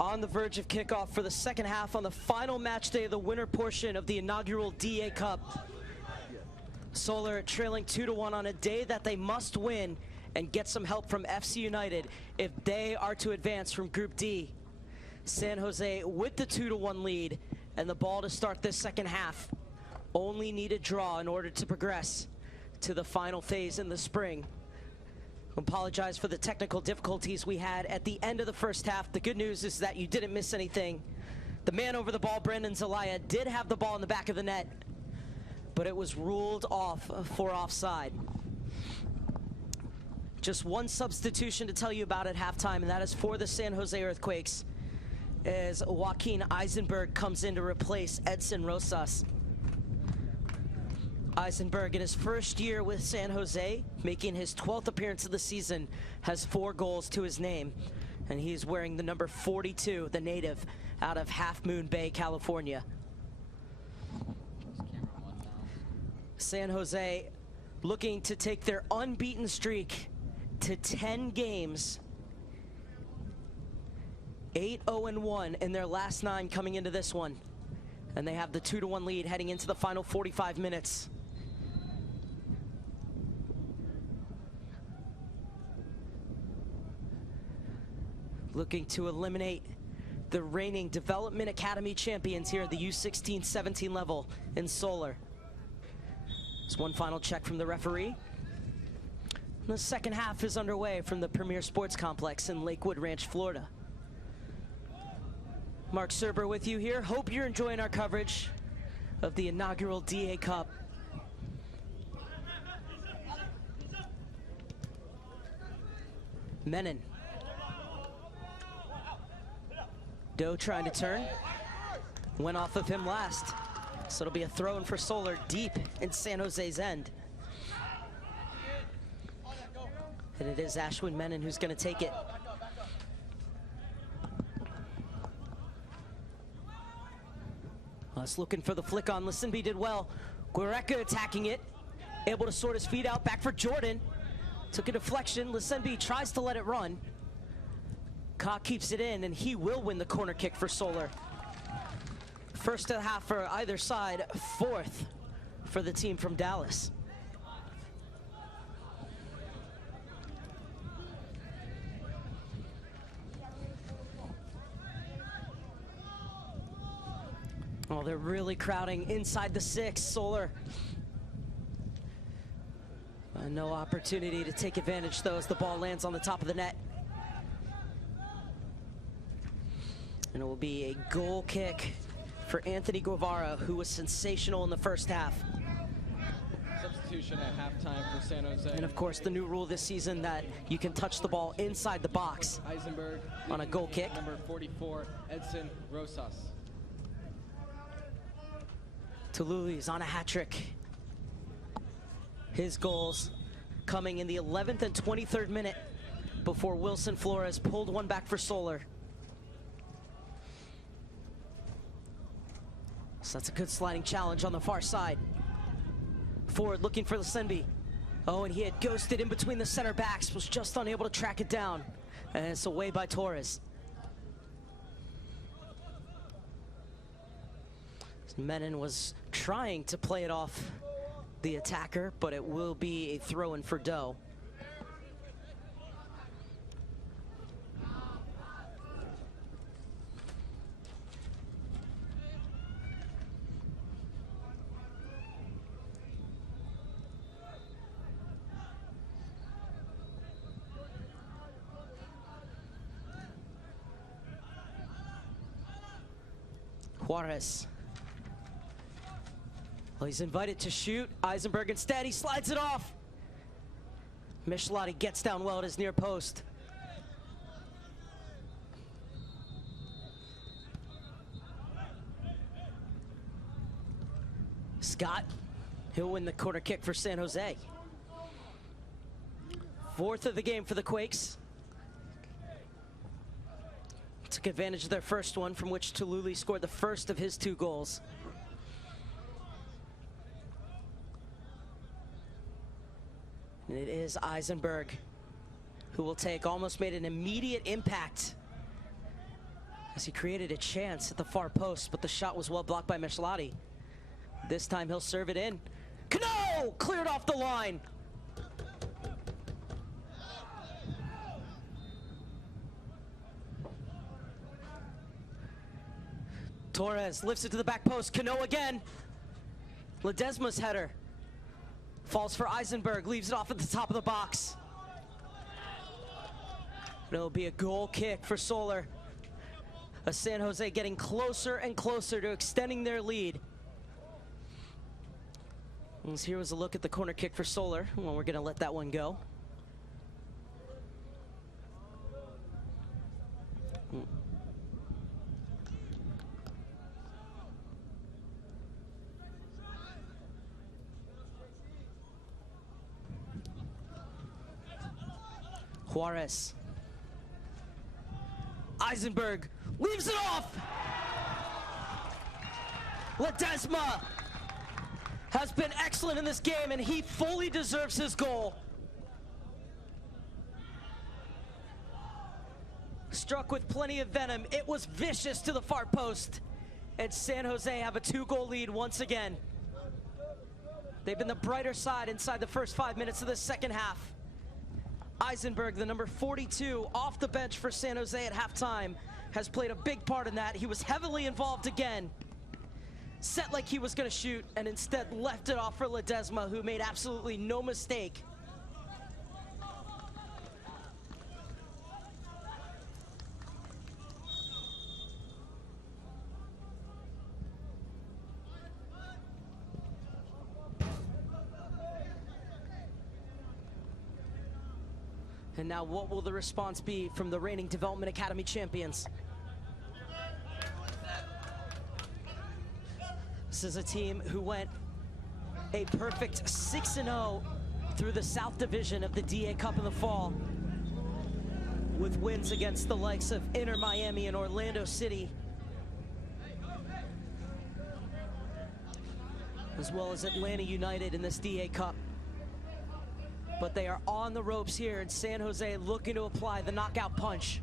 On the verge of kickoff for the second half on the final match day of the winter portion of the inaugural DA Cup. Solar trailing 2-1 on a day that they must win and get some help from FC United if they are to advance from Group D. San Jose with the 2-1 lead and the ball to start this second half. Only need a draw in order to progress to the final phase in the spring. Apologize for the technical difficulties we had at the end of the first half. The good news is that you didn't miss anything. The man over the ball, Brendan Zelaya, did have the ball in the back of the net, but it was ruled off for offside. Just one substitution to tell you about at halftime, and that is for the San Jose Earthquakes, as Joaquin Eisenberg comes in to replace Edson Rosas. Eisenberg, in his first year with San Jose, making his 12th appearance of the season, has 4 goals to his name, and he's wearing the number 42, the native out of Half Moon Bay, California. San Jose looking to take their unbeaten streak to 10 games. 8-0-1 in their last 9 coming into this one. And they have the 2-1 lead heading into the final 45 minutes. Looking to eliminate the reigning Development Academy champions here at the U-16-17 level in Solar. There's one final check from the referee. The second half is underway from the Premier Sports Complex in Lakewood Ranch, Florida. Mark Serber with you here. Hope you're enjoying our coverage of the inaugural DA Cup. Menon. Doe trying to turn. Went off of him last. So it'll be a throw in for Solar deep in San Jose's end. And it is Ashwin Menon who's going to take it. Us looking for the flick on. Lisenby did well. Guerreca attacking it. Able to sort his feet out. Back for Jordan. Took a deflection. Lisenby tries to let it run. Ka keeps it in, and he will win the corner kick for Solar. First and a half for either side. 4th for the team from Dallas. Oh, they're really crowding inside the 6. Solar. No opportunity to take advantage though as the ball lands on the top of the net. And it will be a goal kick for Anthony Guevara, who was sensational in the first half. Substitution at halftime for San Jose. And of course, the new rule this season that you can touch the ball inside the box Eisenberg on a goal kick. Number 44, Edson Rosas. Tululi's on a hat trick. His goals coming in the 11th and 23rd minute before Wilson Flores pulled one back for Solar. So that's a good sliding challenge on the far side. Forward looking for Lisenby. Oh, and he had ghosted in between the center backs, was just unable to track it down. And it's away by Torres. Menon was trying to play it off the attacker, but it will be a throw-in for Doe. Juarez. Well, he's invited to shoot. Eisenberg instead, he slides it off. Michelotti gets down well at his near post. Scott, he'll win the corner kick for San Jose. 4th of the game for the Quakes. Took advantage of their first one, from which Tululi scored the first of his 2 goals. And it is Eisenberg who will take. Almost made an immediate impact as he created a chance at the far post, but the shot was well blocked by Meshlati. This time he'll serve it in. Cano cleared off the line. Torres lifts it to the back post. Cano again. Ledesma's header falls for Eisenberg, leaves it off at the top of the box. It'll be a goal kick for Solar. As San Jose getting closer and closer to extending their lead. And here was a look at the corner kick for Solar. Well, we're gonna let that one go. Juarez. Eisenberg leaves it off. Ledesma has been excellent in this game, and he fully deserves his goal. Struck with plenty of venom. It was vicious to the far post. And San Jose have a 2-goal lead once again. They've been the brighter side inside the first 5 minutes of the second half. Eisenberg, the number 42, off the bench for San Jose at halftime, has played a big part in that. He was heavily involved again. Set like he was going to shoot, and instead left it off for Ledesma, who made absolutely no mistake. And now what will the response be from the reigning Development Academy champions? This is a team who went a perfect 6-0 through the South Division of the DA Cup in the fall, with wins against the likes of Inter Miami and Orlando City, as well as Atlanta United in this DA Cup. But they are on the ropes here in San Jose, looking to apply the knockout punch.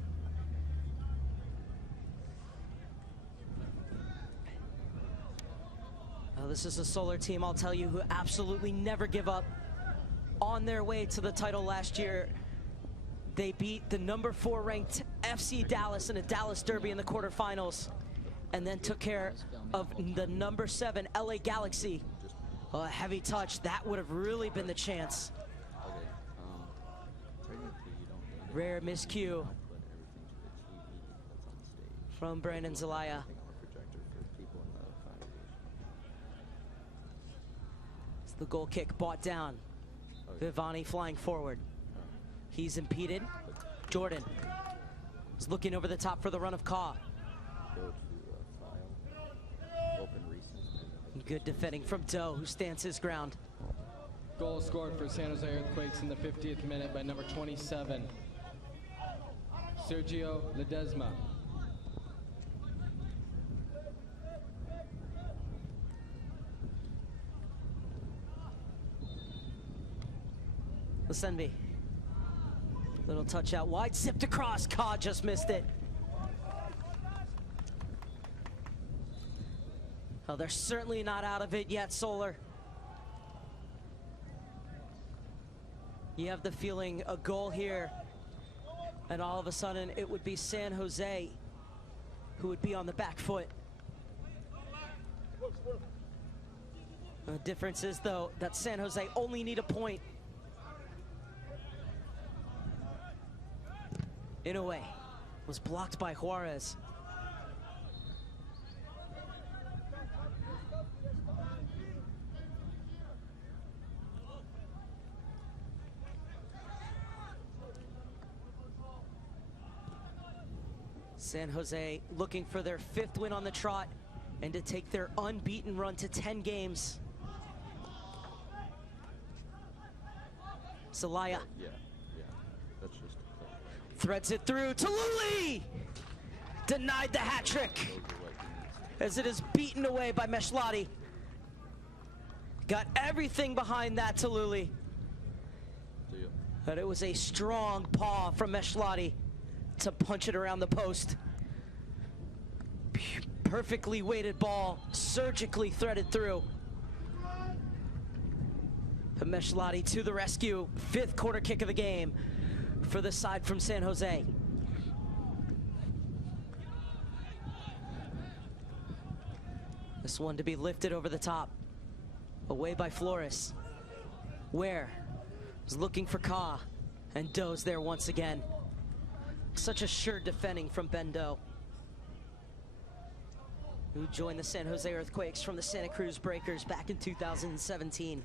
Now, this is a Solar team, I'll tell you, who absolutely never give up. On their way to the title last year, they beat the number 4 ranked FC Dallas in a Dallas Derby in the quarterfinals, and then took care of the number 7 LA Galaxy. A heavy touch, that would have really been the chance. Rare miscue from Brandon Zelaya. It's the goal kick brought down. Vivani flying forward. He's impeded. Jordan is looking over the top for the run of Kaw. Good defending from Doe, who stands his ground. Goal scored for San Jose Earthquakes in the 50th minute by number 27, Sergio Ledesma. Lasenby. Little touch out wide, zipped across. Kaw just missed it. Oh, they're certainly not out of it yet, Solar. You have the feeling a goal here, and all of a sudden it would be San Jose who would be on the back foot. The difference is, though, that San Jose only need a point. In a way, was blocked by Juarez. San Jose looking for their 5th win on the trot and to take their unbeaten run to 10 games. Zelaya. Yeah, that's just Threads it through. Tallulah denied the hat trick as it is beaten away by Meshlati. Got everything behind that, Tallulah. But it was a strong paw from Meshlati to punch it around the post. Perfectly weighted ball, surgically threaded through. Pameshlati to the rescue. 5th quarter kick of the game for the side from San Jose. This one to be lifted over the top. Away by Flores. Ware is looking for Ka, and Doe's there once again. Such assured defending from Ben Doe, who joined the San Jose Earthquakes from the Santa Cruz Breakers back in 2017.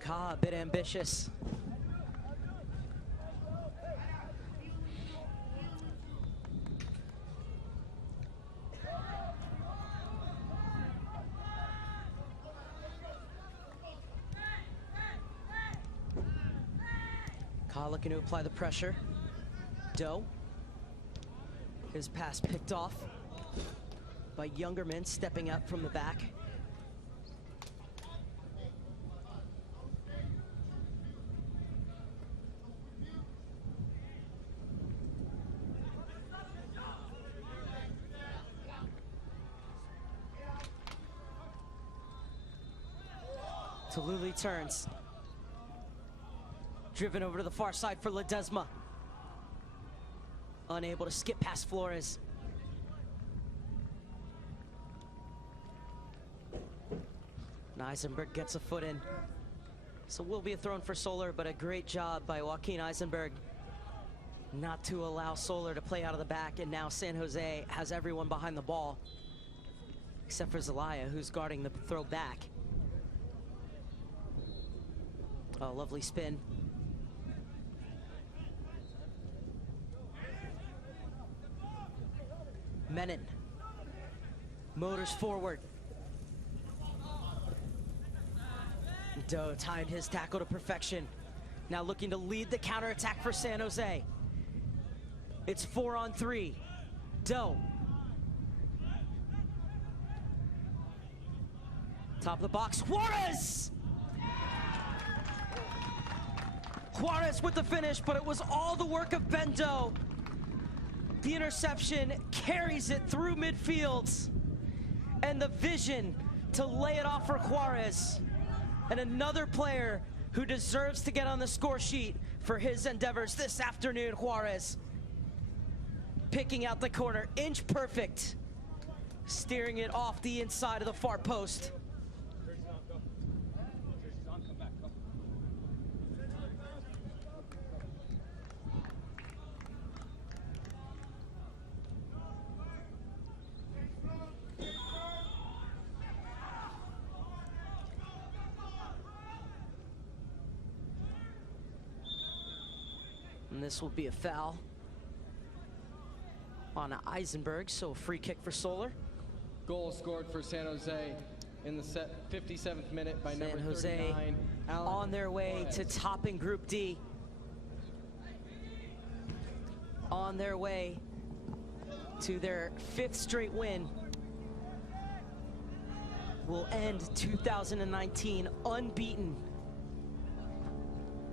Ka, a bit ambitious. Ka looking to apply the pressure. Doe. His pass picked off by Youngerman, stepping up from the back. Taluli turns. Driven over to the far side for Ledesma. Unable to skip past Flores. And Eisenberg gets a foot in. So will be a thrown for Solar, but a great job by Joaquin Eisenberg not to allow Solar to play out of the back. And now San Jose has everyone behind the ball, except for Zelaya, who's guarding the throw back. Oh, lovely spin. Menon motors forward. Doe timed his tackle to perfection. Now looking to lead the counterattack for San Jose. It's 4-on-3. Doe. Top of the box, Juarez! Juarez with the finish, but it was all the work of Ben Doe. The interception carries it through midfield, and the vision to lay it off for Juarez. And another player who deserves to get on the score sheet for his endeavors this afternoon, Juarez. Picking out the corner, inch perfect, steering it off the inside of the far post. And this will be a foul on Eisenberg, so a free kick for Solar. Goal scored for San Jose in the 57th minute by number San Jose 39, Alan on their way Juarez. to topping Group D. On their way to their 5th straight win. Will end 2019 unbeaten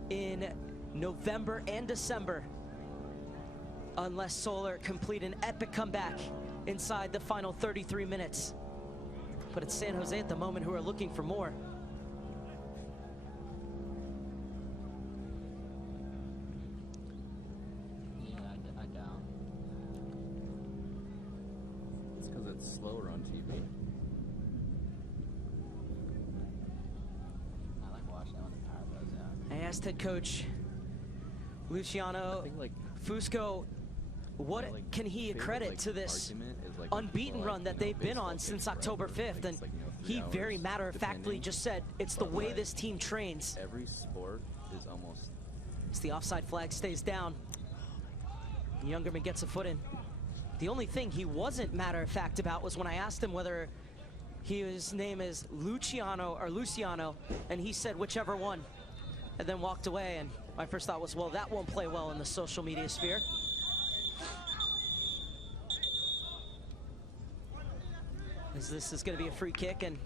in November and December, unless Solar complete an epic comeback inside the final 33 minutes. But it's San Jose at the moment who are looking for more. Yeah, I doubt. It's because it's slower on TV. I like watching it when the power goes out. I asked head coach Luciano I think, like, Fusco, what you know, like, can he favorite, credit like, to this argument is, like, when unbeaten people, run like, that you know, they've been baseball on takes since forever, October 5th? like, And it's like, you know, 3 he very hours matter-of-factly depending. just said it's the But, way like, this team trains. Every sport is almost... As the offside flag stays down, Youngerman gets a foot in. The only thing he wasn't matter-of-fact about was when I asked him whether his name is Luciano or Luciano, and he said whichever one, and then walked away. And my first thought was, well, that won't play well in the social media sphere. As this is going to be a free kick and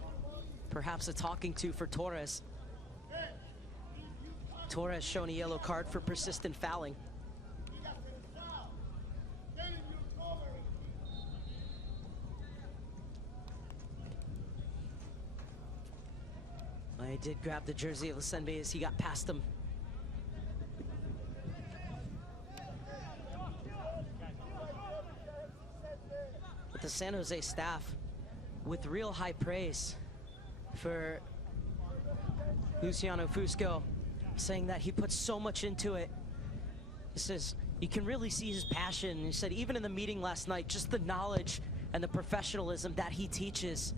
perhaps a talking to for Torres. Torres shown a yellow card for persistent fouling. He did grab the jersey of Lasenbe as he got past him. But the San Jose staff with real high praise for Luciano Fusco, saying that he puts so much into it. He says you can really see his passion. He said even in the meeting last night, just the knowledge and the professionalism that he teaches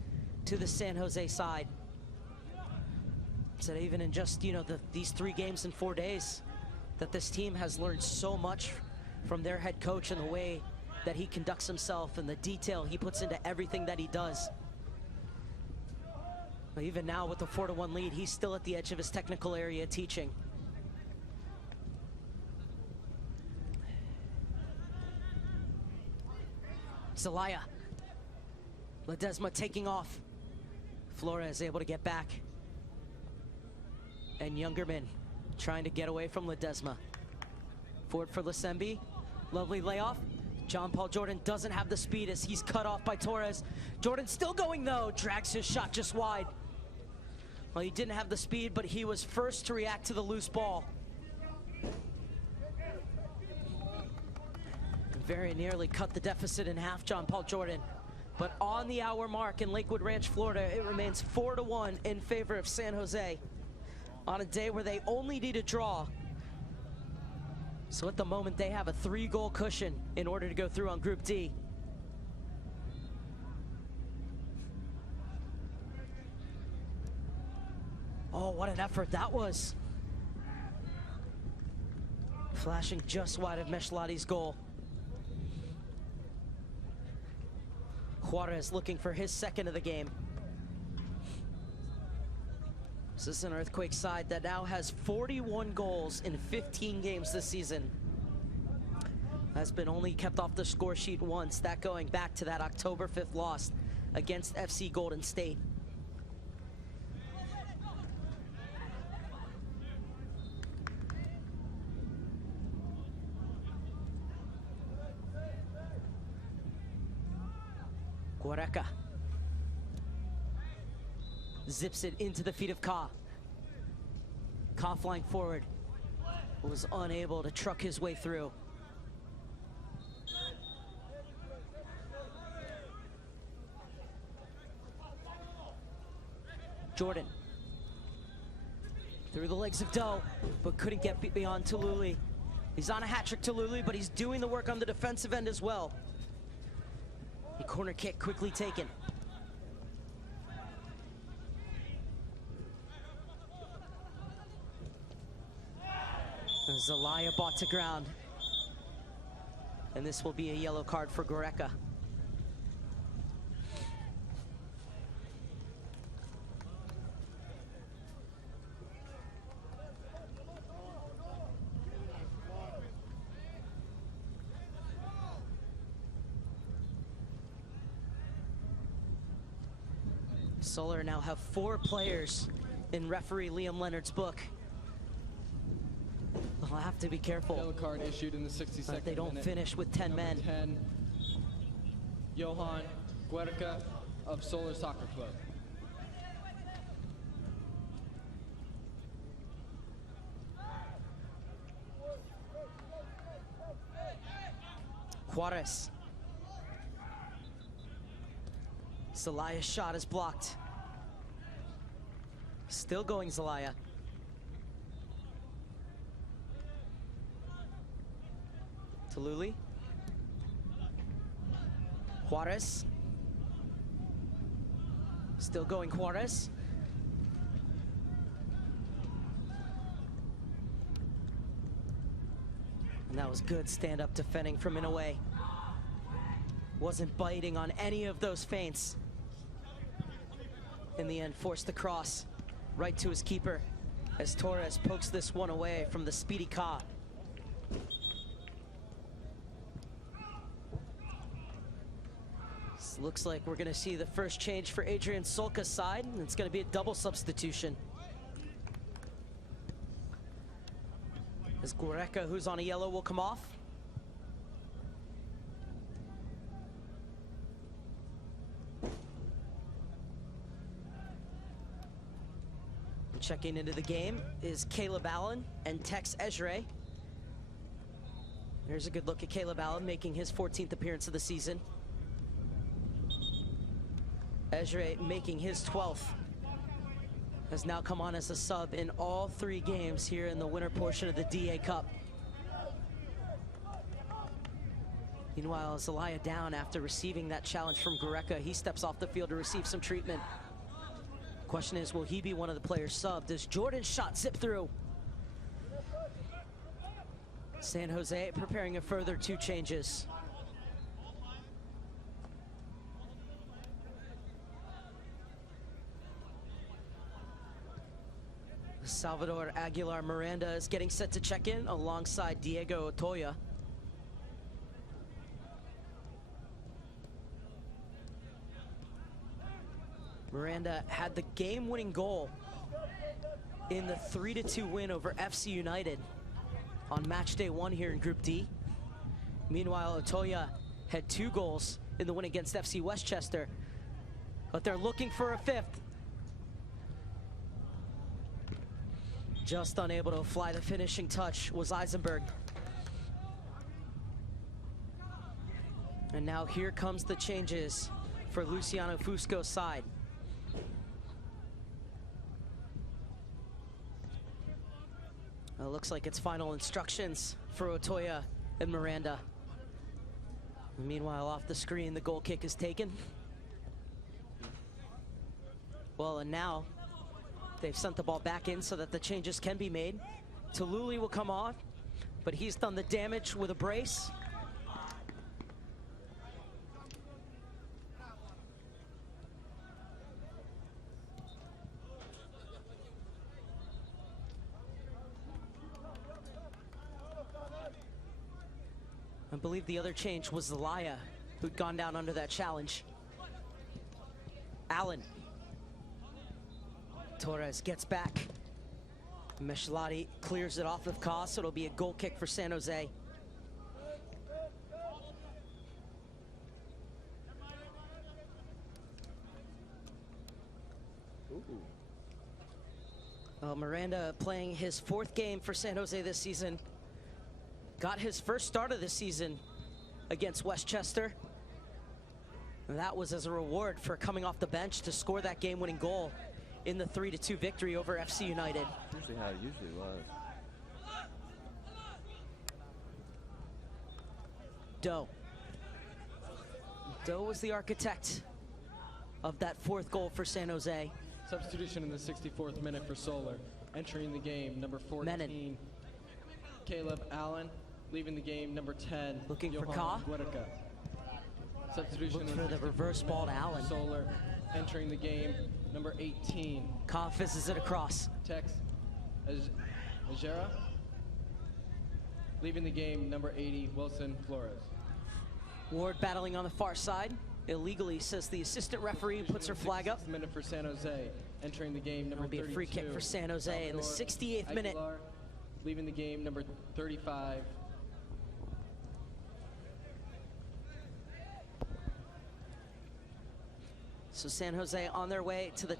to the San Jose side. Said even in just, these 3 games in 4 days, that this team has learned so much from their head coach and the way that he conducts himself and the detail he puts into everything that he does. But even now with the 4-1 lead, he's still at the edge of his technical area teaching. Zelaya. Ledesma taking off. Flores able to get back. And Youngerman trying to get away from Ledesma. Forward for Lasembe. Lovely layoff. John Paul Jordan doesn't have the speed as he's cut off by Torres. Jordan still going though. Drags his shot just wide. Well, he didn't have the speed, but he was first to react to the loose ball. Very nearly cut the deficit in half, John Paul Jordan. But on the hour mark in Lakewood Ranch, Florida, it remains 4-1 in favor of San Jose on a day where they only need a draw. So at the moment, they have a 3-goal cushion in order to go through on Group D. Oh, what an effort that was. Flashing just wide of Meshladi's goal. Juarez looking for his second of the game. This is an Earthquake side that now has 41 goals in 15 games this season. Has been only kept off the score sheet once, that going back to that October 5th loss against FC Golden State. Guareca zips it into the feet of Ka. Ka flying forward, was unable to truck his way through. Jordan through the legs of Doe, but couldn't get beyond Tululi. He's on a hat trick, Tululi, but he's doing the work on the defensive end as well. The corner kick quickly taken. And Zelaya brought to ground. And this will be a yellow card for Guareca. Solar now have 4 players in referee Liam Leonard's book. They'll have to be careful. Yellow card issued in the 62nd that they don't minute. finish with 10 men. 10, Johan Guerca of Solar Soccer Club. Juarez. Zelaya's shot is blocked. Still going Zelaya. Tululi. Juarez. Still going Juarez. And that was good stand-up defending from Inoue. Wasn't biting on any of those feints. In the end, forced the cross right to his keeper as Torres pokes this one away from the speedy Ka. This looks like we're gonna see the first change for Adrian Solka's side, and it's gonna be a double substitution. Guerreca, who's on a yellow, will come off. Checking into the game is Caleb Allen and Tex Ejre. There's a good look at Caleb Allen making his 14th appearance of the season. Ejre making his 12th. Has now come on as a sub in all 3 games here in the winter portion of the DA Cup. Meanwhile, Zelaya down after receiving that challenge from Guerreca. He steps off the field to receive some treatment. Question is, will he be one of the players subbed? Does Jordan's shot zip through? San Jose preparing a further 2 changes. Salvador Aguilar Miranda is getting set to check in alongside Diego Otoya. Miranda had the game-winning goal in the 3-2 win over FC United on match day 1 here in Group D. Meanwhile, Otoya had 2 goals in the win against FC Westchester, but they're looking for a 5th. Just unable to apply the finishing touch was Eisenberg. And now here comes the changes for Luciano Fusco's side. It looks like it's final instructions for Otoya and Miranda. Meanwhile, off the screen, the goal kick is taken. Well, and now they've sent the ball back in so that the changes can be made. Taluli will come on, but he's done the damage with a brace. I believe the other change was Zelaya, who'd gone down under that challenge. Allen. Torres gets back. Meshlati clears it off of Kos, so it'll be a goal kick for San Jose. Miranda playing his 4th game for San Jose this season. Got his first start of the season against Westchester. And that was as a reward for coming off the bench to score that game-winning goal in the 3-2 victory over FC United. Usually how it usually was. Doe. Doe was the architect of that 4th goal for San Jose. Substitution in the 64th minute for Solar. Entering the game, number 14, Menon. Caleb Allen. Leaving the game, number 10, Looking for Johan Ka. Guerreca. Substitution Look in for the 64th reverse ball to minute for Allen. Solar. Entering the game, number 18, Ka fizzes it across. Tex Ejera. Leaving the game, number 80, Wilson Flores. Ward battling on the far side. Illegally, says the assistant referee, puts her flag up. Minute for San Jose. Entering the game, number It'll be a 32, free kick for San Jose in the 68th minute. Aguilar. Leaving the game, number 35, So San Jose on their way to their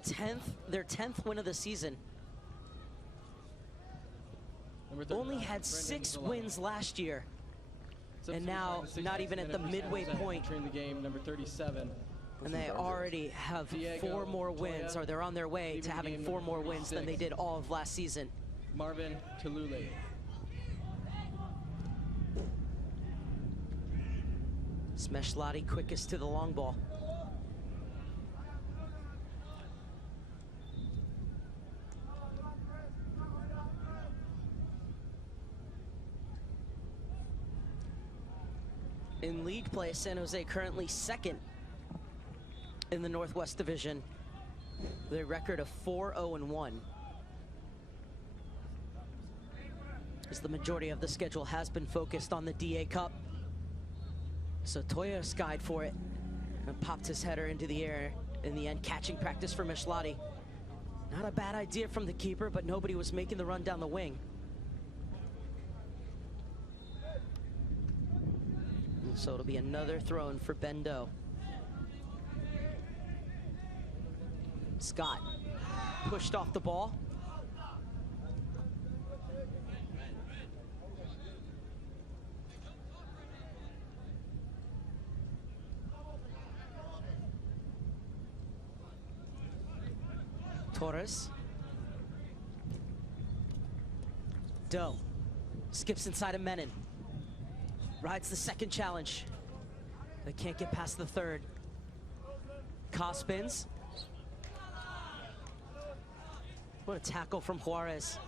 10th win of the season. Only had 6 wins last year. And now not even at the midway point. Entering the game, number 37. And they already have 4 more wins, or they're on their way to having 4 more wins than they did all of last season. Marvin Talule. Smeshlati quickest to the long ball. In league play, San Jose currently 2nd in the Northwest Division with a record of 4-0-1. As the majority of the schedule has been focused on the DA Cup. So Toya skied for it and popped his header into the air in the end, catching practice for Meshlati. Not a bad idea from the keeper, but nobody was making the run down the wing. So it'll be another throw-in for Ben Doe. Scott pushed off the ball. Torres. Doe skips inside of Menon. Rides the second challenge. They can't get past the third. Ka spins. What a tackle from Juarez.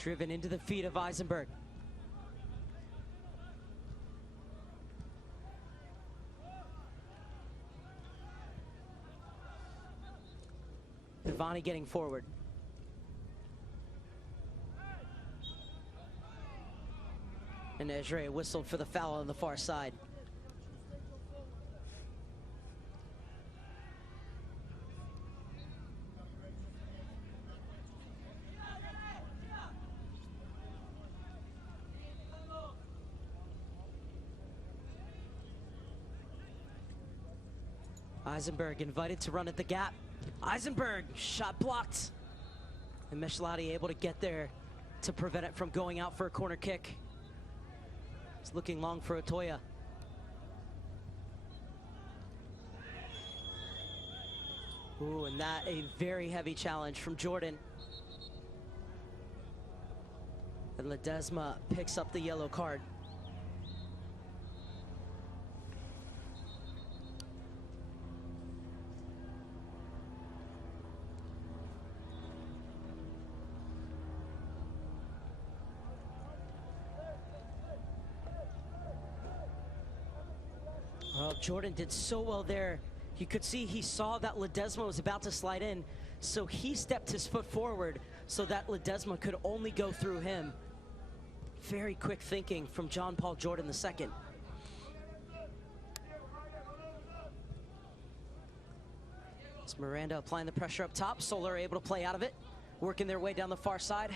Driven into the feet of Eisenberg. Devani getting forward. And Ezra whistled for the foul on the far side. Eisenberg invited to run at the gap. Eisenberg, shot blocked. And Meshlati able to get there to prevent it from going out for a corner kick. It's looking long for Otoya. Ooh, and that a very heavy challenge from Jordan. And Ledesma picks up the yellow card. Jordan did so well there. You could see he saw that Ledesma was about to slide in, so he stepped his foot forward so that Ledesma could only go through him. Very quick thinking from John Paul Jordan II. It's Miranda applying the pressure up top. Solar able to play out of it, working their way down the far side.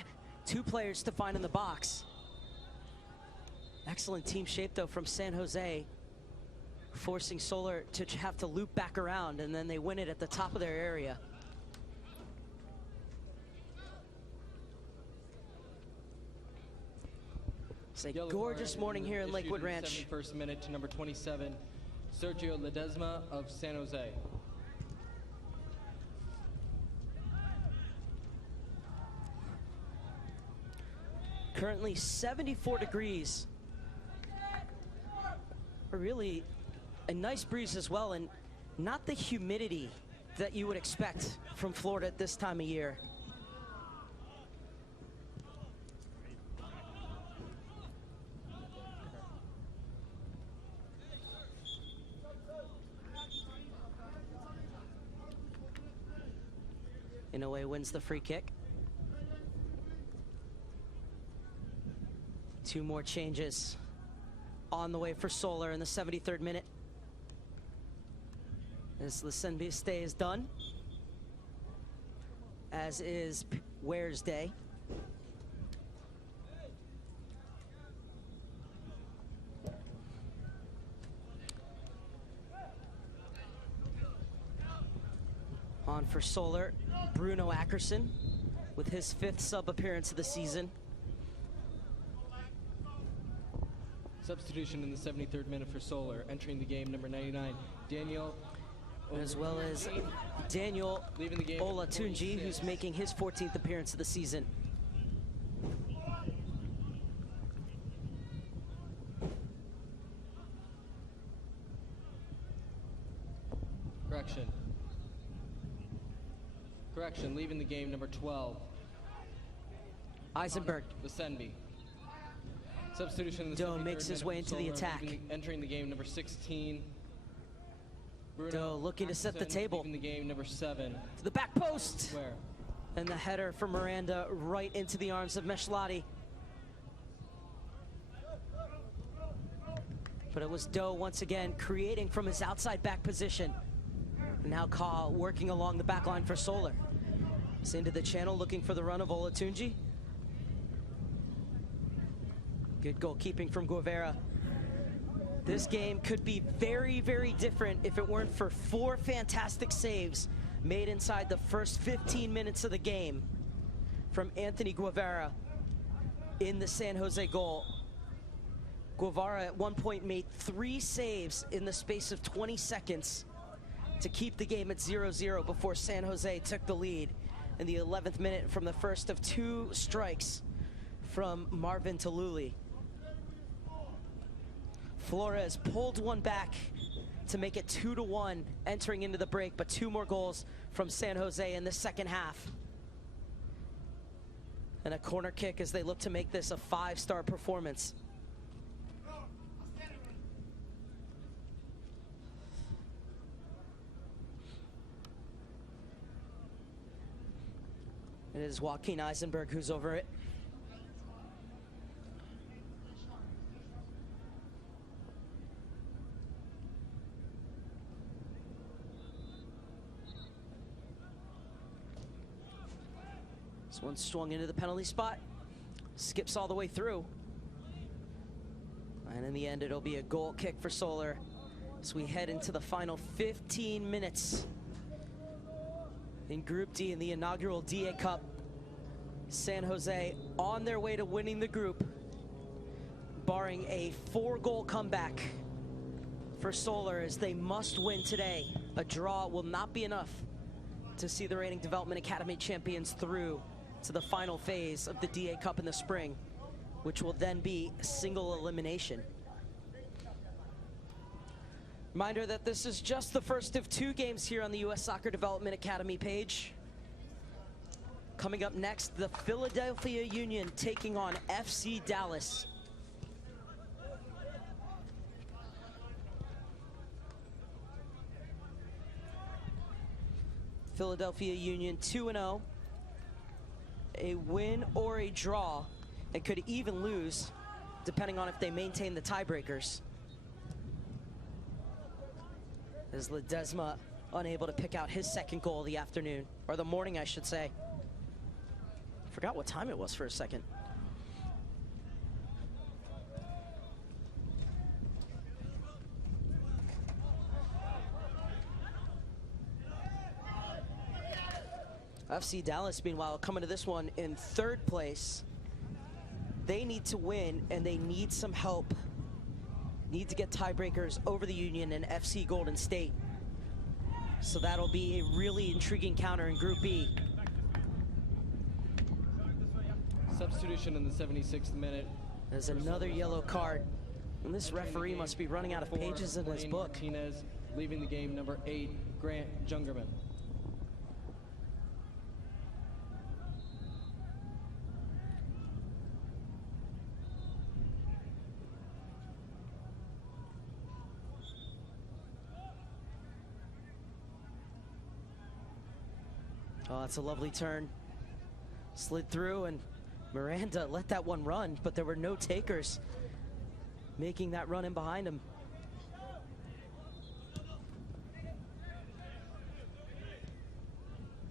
Two players to find in the box. Excellent team shape though from San Jose, forcing Solar to have to loop back around, and then they win it at the top of their area. It's a gorgeous morning here in Lakewood Ranch. First minute to number 27, Sergio Ledesma of San Jose. Currently 74 degrees. Really a nice breeze as well, and not the humidity that you would expect from Florida at this time of year. Inoue wins the free kick. Two more changes on the way for Solar in the 73rd minute. As Lisenbiste is done, as is Ware's Day. On for Solar, Bruno Ackerson with his 5th sub appearance of the season. Substitution in the 73rd minute for Solar. Entering the game, number 99, Daniel. As well as Daniel Olatunji, who's making his 14th appearance of the season. Correction, leaving the game, number 12, Eisenberg. Lisenbi. Substitution in the Doe 73rd makes his way into the Solar, attack. entering the game, number 16, Bruno Doe looking to set the Ackerson. table. Leaving the game, number 7, To the back post. Ware. And the header from Miranda right into the arms of Meshlati. But it was Doe once again creating from his outside back position. Now Ka working along the back line for Solar. It's into the channel looking for the run of Olatunji. Good goalkeeping from Guevara. This game could be very, very different if it weren't for 4 fantastic saves made inside the first 15 minutes of the game from Anthony Guevara in the San Jose goal. Guevara at one point made 3 saves in the space of 20 seconds to keep the game at 0-0 before San Jose took the lead in the 11th minute from the first of 2 strikes from Marvin Taluli. Flores pulled one back to make it 2-1 entering into the break, but 2 more goals from San Jose in the second half. And a corner kick as they look to make this a 5-star performance. It is Joaquin Eisenberg who's over it. This one swung into the penalty spot, skips all the way through. And in the end, it'll be a goal kick for Solar as we head into the final 15 minutes in Group D in the inaugural DA Cup. San Jose on their way to winning the group, barring a 4-goal comeback for Solar, as they must win today. A draw will not be enough to see the reigning Development Academy champions through to the final phase of the DA Cup in the spring, which will then be single elimination. Reminder that this is just the first of 2 games here on the U.S. Soccer Development Academy page. Coming up next, the Philadelphia Union taking on FC Dallas. Philadelphia Union 2-0. A win or a draw, and could even lose depending on if they maintain the tiebreakers. As Ledesma unable to pick out his 2nd goal of the afternoon, or the morning, I should say. Forgot what time it was for a second. FC Dallas, meanwhile, coming to this one in 3rd place. They need to win, and they need some help. Need to get tiebreakers over the Union and FC Golden State. So that'll be a really intriguing counter in Group B. Substitution in the 76th minute. There's another yellow card. And this referee must be running out of pages in his book. Martinez, leaving the game, number 8, Grant Jungerman. Oh, that's a lovely turn. Slid through, and Miranda let that one run, but there were no takers making that run in behind him.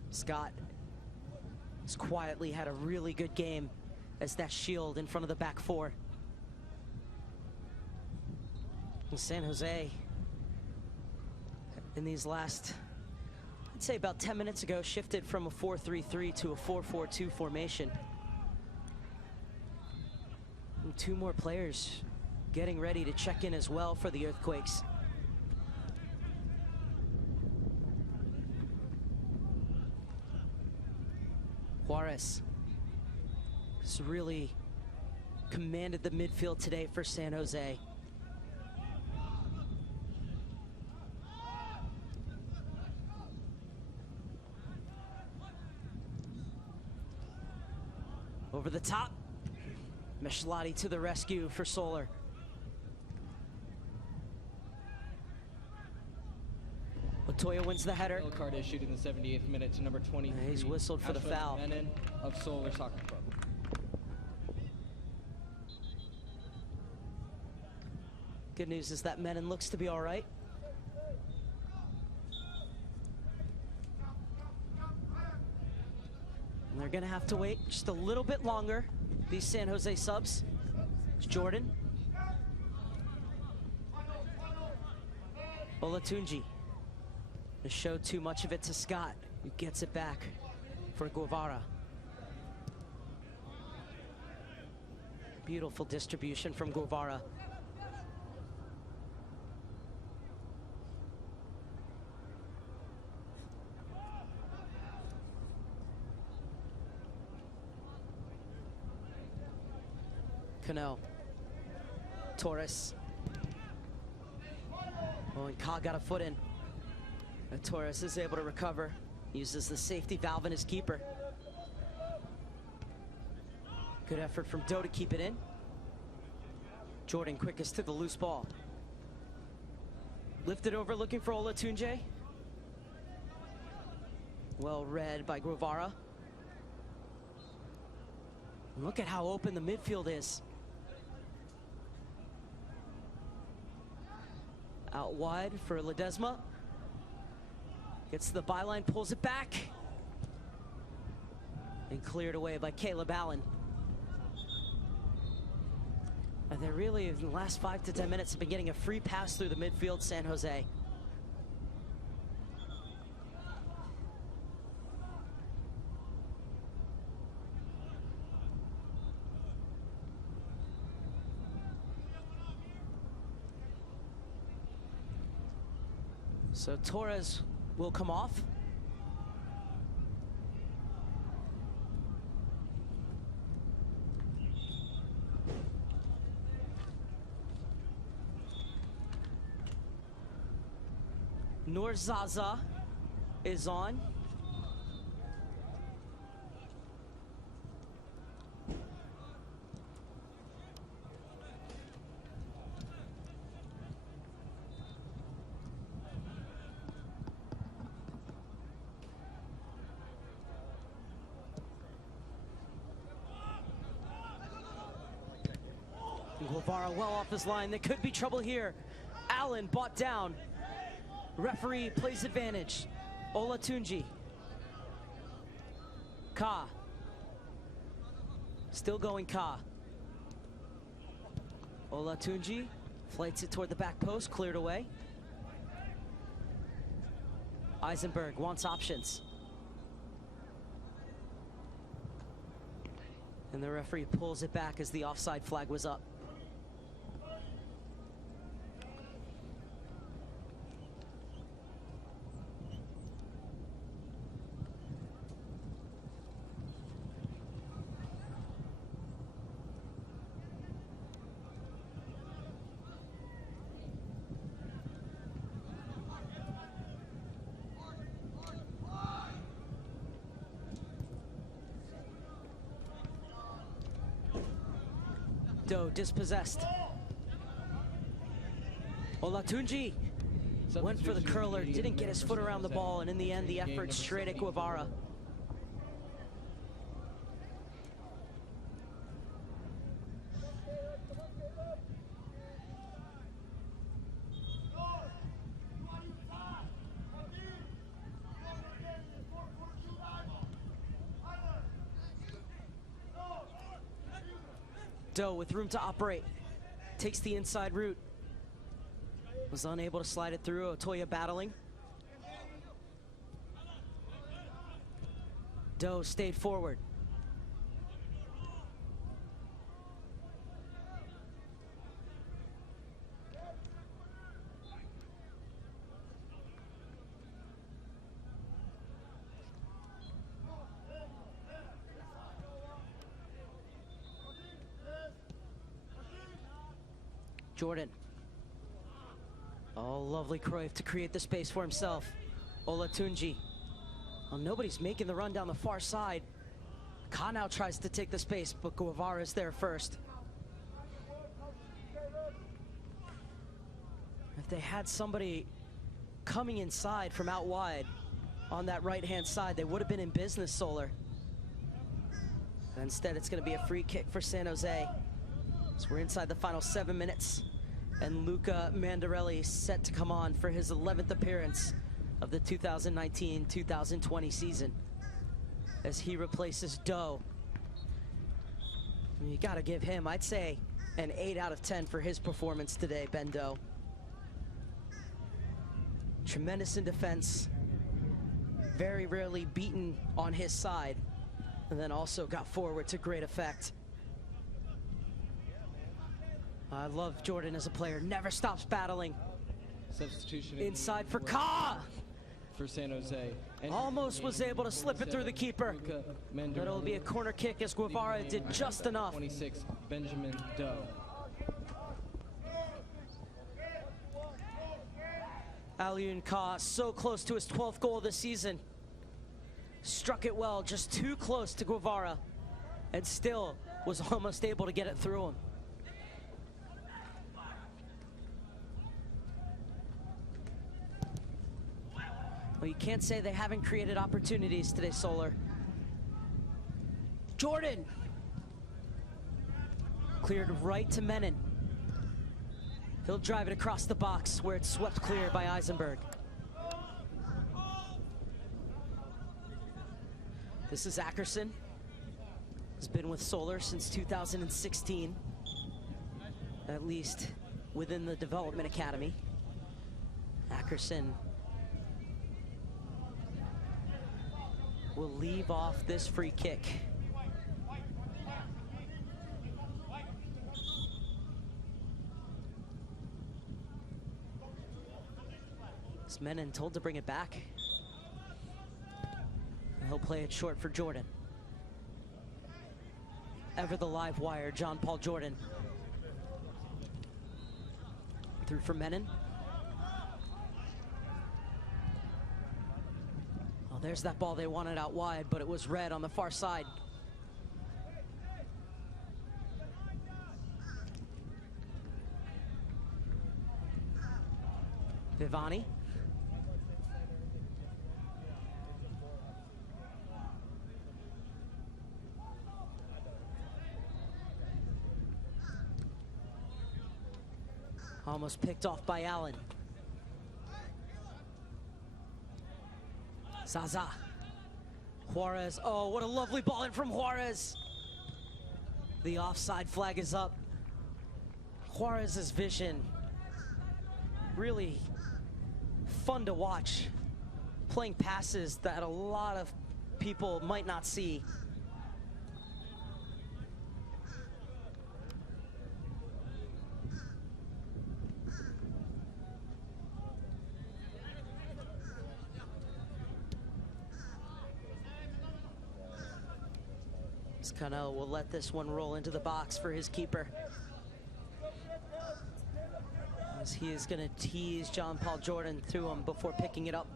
Scott has quietly had a really good game as that shield in front of the back 4. And San Jose, in these last, I'd say about 10 minutes ago, shifted from a 4-3-3 to a 4-4-2 formation. And 2 more players getting ready to check in as well for the Earthquakes. Juarez has really commanded the midfield today for San Jose. Over the top, Meshlati to the rescue for Solar. Otoya wins the header. Yellow card issued in the 78th minute to number 23. He's whistled for the foul. Menon of Solar Soccer Club. Good news is that Menon looks to be all right. They're gonna have to wait just a little bit longer, these San Jose subs. It's Jordan. Olatunji. To show too much of it to Scott, who gets it back for Guevara. Beautiful distribution from Guevara. Cano. Torres. Oh, and Ka got a foot in. And Torres is able to recover. Uses the safety valve in his keeper. Good effort from Doe to keep it in. Jordan quickest to the loose ball. Lifted over looking for Olatunji. Well read by Guevara. Look at how open the midfield is. Out wide for Ledesma. Gets to the byline, pulls it back. And cleared away by Caleb Allen. And they really, in the last 5 to 10 minutes, have been getting a free pass through the midfield, San Jose. So Torres will come off. Zaza is on. Guevara well off his line. There could be trouble here. Allen brought down. Referee plays advantage. Olatunji. Ka. Still going Ka. Olatunji flights it toward the back post, cleared away. Eisenberg wants options. And the referee pulls it back as the offside flag was up. Doe dispossessed. Olatunji went for the curler, didn't get his foot around the ball, and in the end, the effort straight at Guevara. Doe with room to operate, takes the inside route. Was unable to slide it through. Otoya battling. Doe stayed forward. Jordan. Oh, lovely Cruyff to create the space for himself. Olatunji. Well, nobody's making the run down the far side. Ka now tries to take the space, but Guevara is there first. If they had somebody coming inside from out wide on that right-hand side, they would have been in business, Solar. Instead, it's going to be a free kick for San Jose. So we're inside the final 7 minutes, and Luca Mandarelli set to come on for his 11th appearance of the 2019-2020 season. as he replaces Doe. You gotta give him, I'd say, an 8 out of 10 for his performance today, Ben Doe. Tremendous in defense, very rarely beaten on his side, and then also got forward to great effect. I love Jordan as a player, never stops battling. Substitution Inside for Ka! For San Jose. And Almost was able to slip it through the keeper. But it'll be a corner kick as Guevara did just enough. 26, Benjamin Doe. Aliun Ka, so close to his 12th goal this season. Struck it well, just too close to Guevara, and still was almost able to get it through him. Well, you can't say they haven't created opportunities today, Solar. Jordan! Cleared right to Menon. He'll drive it across the box where it's swept clear by Eisenberg. This is Ackerson. He's been with Solar since 2016, at least within the Development Academy. Ackerson will leave off this free kick. Is Menon told to bring it back? He'll play it short for Jordan. Ever the live wire, John Paul Jordan. Through for Menon. Oh, there's that ball they wanted out wide, but it was red on the far side. Vivani. Almost picked off by Allen. Zaza. Juarez. Oh, what a lovely ball in from Juarez. The offside flag is up. Juarez's vision. Really fun to watch. Playing passes that a lot of people might not see. Cano will let this one roll into the box for his keeper, as he is going to tease John Paul Jordan through him before picking it up.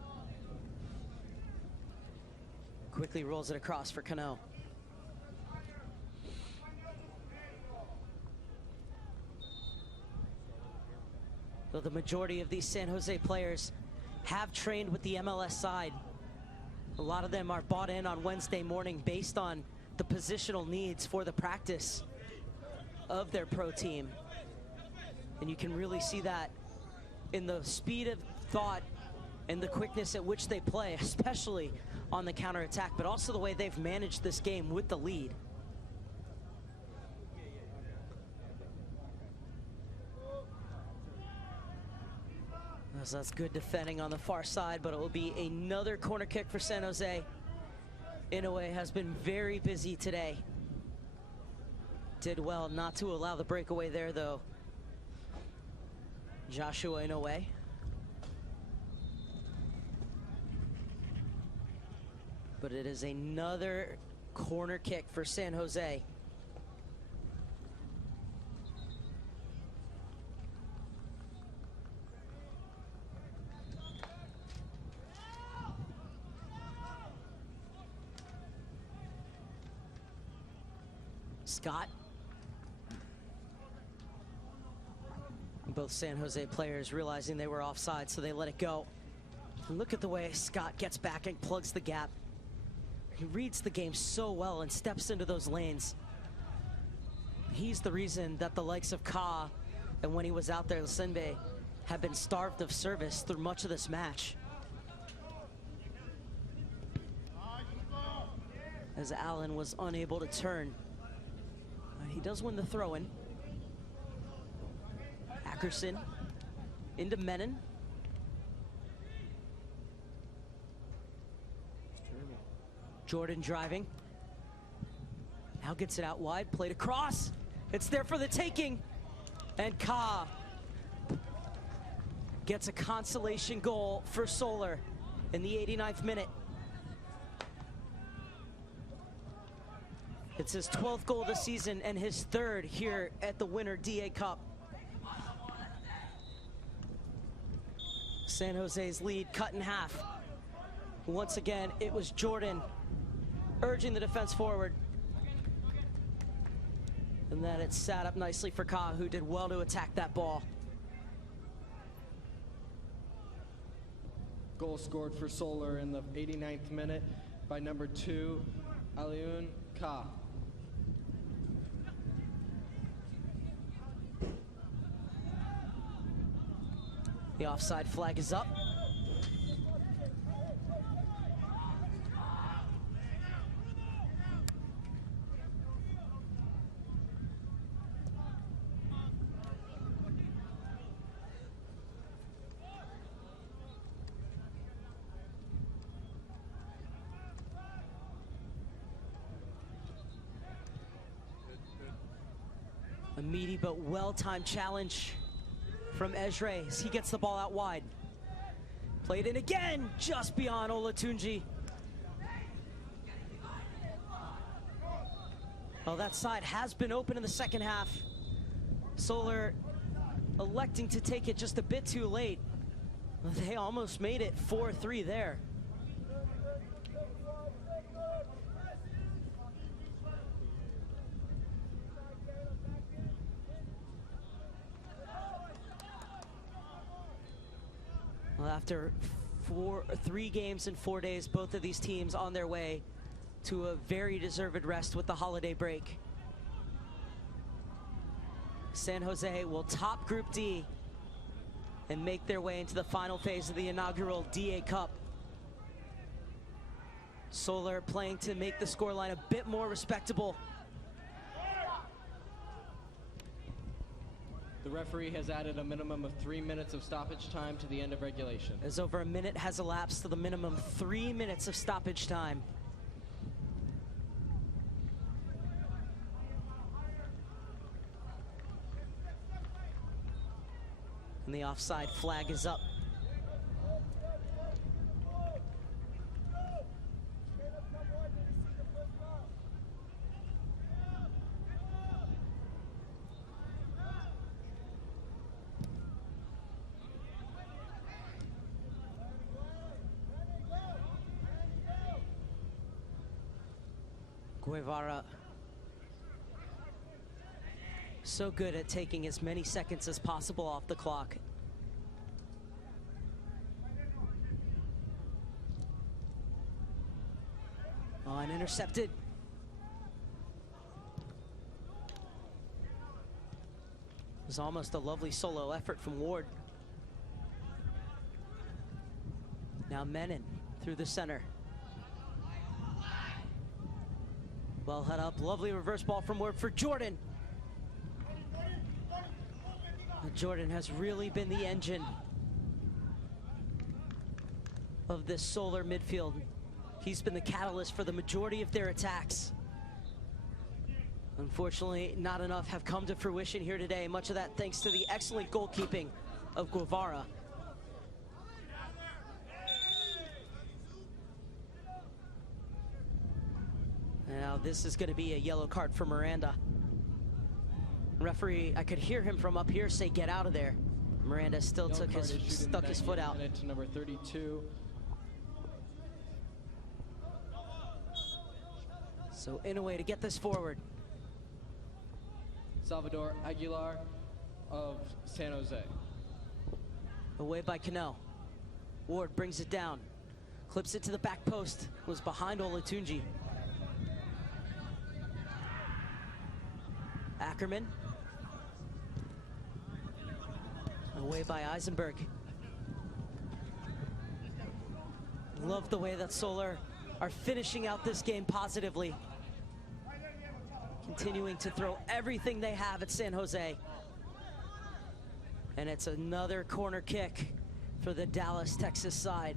Quickly rolls it across for Cano. Though the majority of these San Jose players have trained with the MLS side, a lot of them are bought in on Wednesday morning based on the positional needs for the practice of their pro team. And you can really see that in the speed of thought and the quickness at which they play, especially on the counterattack, but also the way they've managed this game with the lead. So that's good defending on the far side, but it will be another corner kick for San Jose. Inoue has been very busy today. Did well not to allow the breakaway there, though. Joshua Inoue. But it is another corner kick for San Jose. Scott. Both San Jose players realizing they were offside, so they let it go. And look at the way Scott gets back and plugs the gap. He reads the game so well and steps into those lanes. He's the reason that the likes of Ka, and when he was out there, Senbe, have been starved of service through much of this match. as Allen was unable to turn. He does win the throw-in. Ackerson into Menon. Jordan driving. Now gets it out wide, played across. It's there for the taking. And Ka gets a consolation goal for Solar in the 89th minute. It's his 12th goal of the season and his 3rd here at the Winter DA Cup. San Jose's lead cut in half. Once again, it was Jordan urging the defense forward. And then it sat up nicely for Ka, who did well to attack that ball. Goal scored for Solar in the 89th minute by number 2, Aliun Ka. The offside flag is up. A meaty but well-timed challenge from Ezre as he gets the ball out wide. Played in again, just beyond Olatunji. Well, that side has been open in the second half. Solar electing to take it just a bit too late. They almost made it 4-3 there. Well, after 3 games in 4 days, both of these teams on their way to a very deserved rest with the holiday break. San Jose will top Group D and make their way into the final phase of the inaugural DA Cup. Solar playing to make the scoreline a bit more respectable. The referee has added a minimum of 3 minutes of stoppage time to the end of regulation. As over a minute has elapsed to the minimum 3 minutes of stoppage time. And the offside flag is up. Guevara, so good at taking as many seconds as possible off the clock. Oh, and intercepted. It was almost a lovely solo effort from Ward. Now Menon through the center. Well head up, lovely reverse ball from Ward for Jordan. Jordan has really been the engine of this Solar midfield. He's been the catalyst for the majority of their attacks. Unfortunately, not enough have come to fruition here today. Much of that thanks to the excellent goalkeeping of Guevara. Now this is going to be a yellow card for Miranda. Referee, I could hear him from up here say, "Get out of there." Miranda still stuck his foot out. To number 32. So in a way to get this forward. Salvador Aguilar of San Jose. Away by Cano. Ward brings it down. Clips it to the back post. Was behind Olatunji. Ackerman. Away by Eisenberg. Love the way that Solar are finishing out this game positively, continuing to throw everything they have at San Jose. And it's another corner kick for the Dallas, Texas side.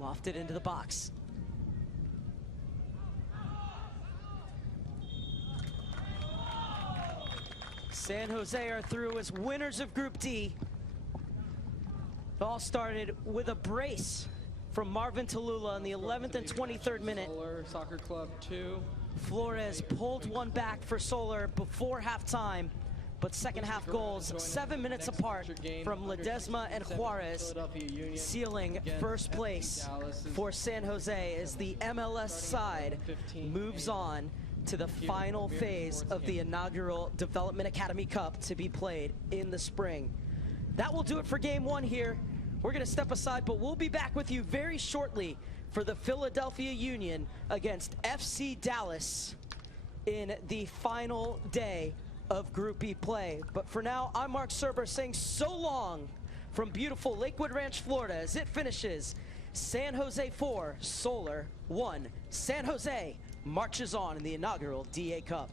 Lofted into the box. San Jose are through as winners of Group D. It all started with a brace from Marvin Tallulah in the 11th and 23rd minute. Solar Soccer Club 2. Flores pulled one back for Solar before halftime, but second half goals 7 minutes apart from Ledesma and Juarez, sealing first place for San Jose as the MLS side moves on to the final phase of the inaugural Development Academy Cup to be played in the spring. That will do it for game one here. We're going to step aside, but we'll be back with you very shortly for the Philadelphia Union against FC Dallas in the final day of Group B play. But for now, I'm Mark Serber saying so long from beautiful Lakewood Ranch, Florida, as it finishes San Jose 4, Solar 1. San Jose marches on in the inaugural DA Cup.